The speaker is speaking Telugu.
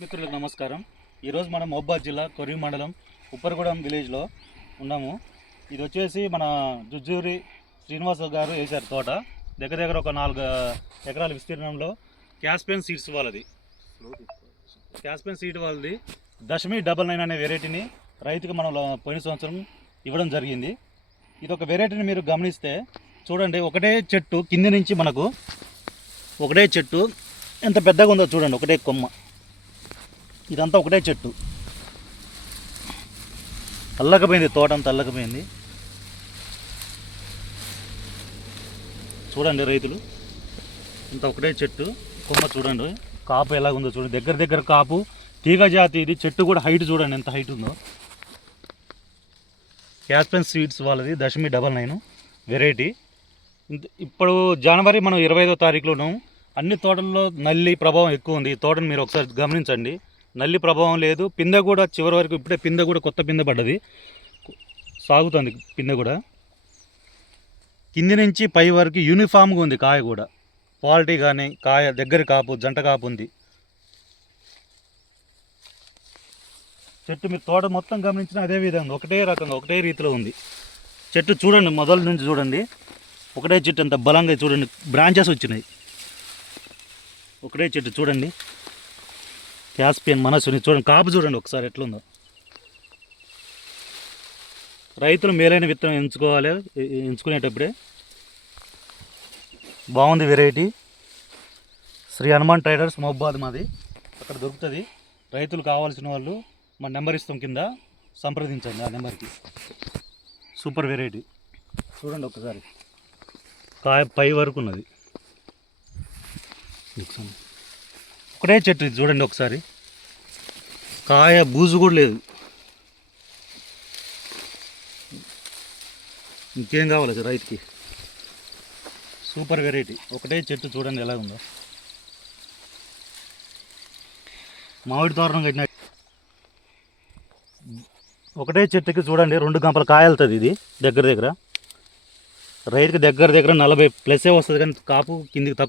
మిత్రులకు నమస్కారం. ఈరోజు మనం మహబాద్ జిల్లా కొరివి మండలం ఉప్పరగూడెం విలేజ్లో ఉన్నాము. ఇది వచ్చేసి మన జుజ్జూరి శ్రీనివాస గారు వేశారు తోట. దగ్గర దగ్గర ఒక నాలుగు ఎకరాల విస్తీర్ణంలో క్యాస్పెన్ సీడ్స్ వాళ్ళది. క్యాస్పెన్ సీడ్ వాళ్ళది. దశమి డబల్ నైన్ అనే వెరైటీని రైతుకి మనం పోయిన సంవత్సరం ఇవ్వడం జరిగింది. ఇది ఒక వెరైటీని మీరు గమనిస్తే చూడండి ఒకటే చెట్టు కింది నుంచి మనకు ఒకటే చెట్టు ఎంత పెద్దగా ఉందో చూడండి ఒకటే కొమ్మ. ఇదంతా ఒకటే చెట్టు. అల్లకపోయింది తోట అంతా అల్లకపోయింది చూడండి రైతులు ఇంత ఒకటే చెట్టు కొమ్మ చూడండి కాపు ఎలాగుందో చూడండి. దగ్గర దగ్గర కాపు తీగ జాతి ఇది చెట్టు కూడా హైట్ చూడండి ఎంత హైట్ ఉందో. క్యాస్పెన్ స్వీట్స్ వాళ్ళది దశమి డబల్ నైన్ వెరైటీ ఇంత- ఇప్పుడు జనవరి మనం ఇరవై ఐదో తారీఖులో ఉన్నాం అన్ని తోటల్లో నల్లి ప్రభావం ఎక్కువ ఉంది. ఈ తోటను మీరు ఒకసారి గమనించండి. నల్లి ప్రభావం లేదు. పిందె కూడా చివరి వరకు ఇప్పుడే పిందె కూడా కొత్త పిందె పడ్డది. సాగుతుంది పిందె కూడా. కింది నుంచి పై వరకు యూనిఫామ్గా ఉంది కాయ కూడా. క్వాలిటీ కానీ కాయ దగ్గర కాపు జంట కాపు ఉంది. చెట్టు మీరు తోట మొత్తం గమనించిన అదే విధంగా ఒకటే రకంగా ఒకటే రీతిలో ఉంది. చెట్టు చూడండి మొదల నుంచి చూడండి. ఒకటే చెట్టు అంత బలంగా చూడండి బ్రాంచెస్ వచ్చినాయి. ఒకటే చెట్టు చూడండి. క్యాస్పియన్ మనసుని చూడండి కాపు చూడండి ఒకసారి ఎట్లుందో. రైతులు మేలైన విత్తనం ఎంచుకోవాలి ఎంచుకునేటప్పుడే. బాగుంది వెరైటీ. శ్రీ హనుమాన్ ట్రైడర్స్ మహబాద్ మాది. అక్కడ దొరుకుతుంది. రైతులు కావాల్సిన వాళ్ళు మా నెంబర్ ఇస్తాం కింద. సంప్రదించండి ఆ నెంబర్కి. Super variety. చూడండి ఒకసారి. కాయ పై వరకు ఉన్నది. ఒకటే చెట్టు ఇది చూడండి ఒకసారి. కాయ బూజు కూడా లేదు. ఇంకేం కావాలి సార్ రైతుకి? Super variety. ఒకటే చెట్టు చూడండి ఎలా ఉందో. మామిడి తోరణం కట్టిన ఒకటే చెట్టుకి చూడండి రెండు గంపల కాయలుతుంది ఇది దగ్గర దగ్గర. రైతుకి దగ్గర దగ్గర నలభై ప్లస్సే వస్తుంది కానీ కాపు కిందికి తక్కువ